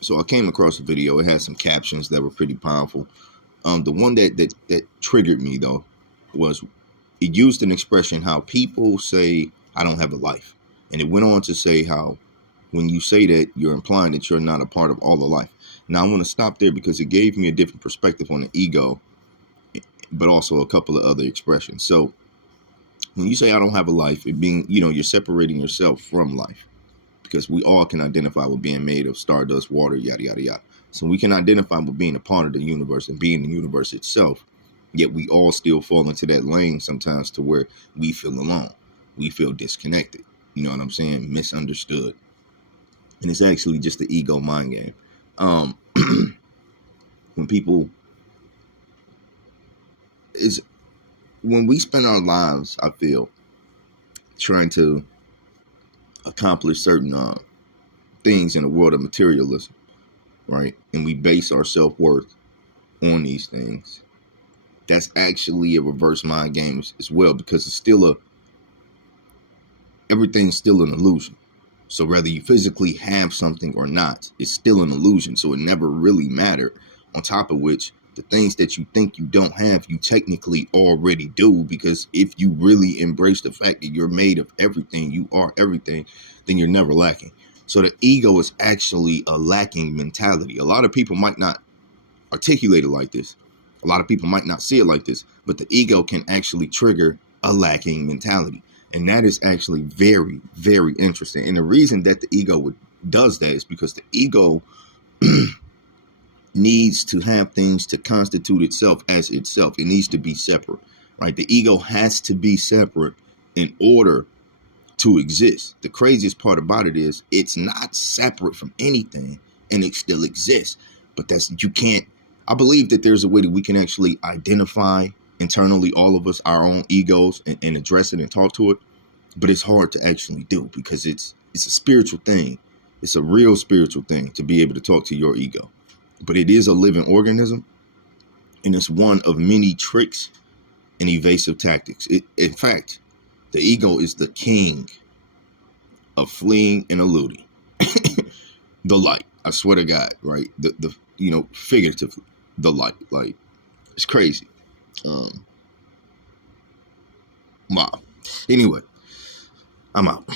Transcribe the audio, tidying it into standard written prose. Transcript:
So I came across a video. It had some captions that were pretty powerful. The one that triggered me though was it used an expression how people say I don't have a life, and it went on to say how when you say that you're implying that you're not a part of all of life. Now I want to stop there because it gave me a different perspective on the ego, but also a couple of other expressions. So when you say I don't have a life, it being you're separating yourself from life, because we all can identify with being made of stardust, water, yada, yada, yada. So we can identify with being a part of the universe and being the universe itself, yet we all still fall into that lane sometimes to where we feel alone. We feel disconnected. You know what I'm saying? Misunderstood. And it's actually just the ego mind game. Um, when people is when we spend our lives, I feel, trying to accomplish certain things in the world of materialism, right? And we base our self-worth on these things. That's actually a reverse mind game as well, because it's still everything's still an illusion. So whether you physically have something or not, it's still an illusion. So it never really mattered. On top of which, the things that you think you don't have, you technically already do, because if you really embrace the fact that you're made of everything, you are everything, then you're never lacking. So the ego is actually a lacking mentality. A lot of people might not articulate it like this. A lot of people might not see it like this, but the ego can actually trigger a lacking mentality. And that is actually very, very interesting. And the reason that the ego does that is because the ego needs to have things to constitute itself as itself. It needs to be separate, right? The ego has to be separate in order to exist. The craziest part about it is it's not separate from anything and it still exists. But you can't. I believe that there's a way that we can actually identify internally, all of us, our own egos, and address it and talk to it. But it's hard to actually do because it's a spiritual thing. It's a real spiritual thing to be able to talk to your ego. But it is a living organism, and it's one of many tricks and evasive tactics. In fact, the ego is the king of fleeing and eluding the light. I swear to God, right? The figuratively, the light. Like, it's crazy. Wow. Anyway, I'm out.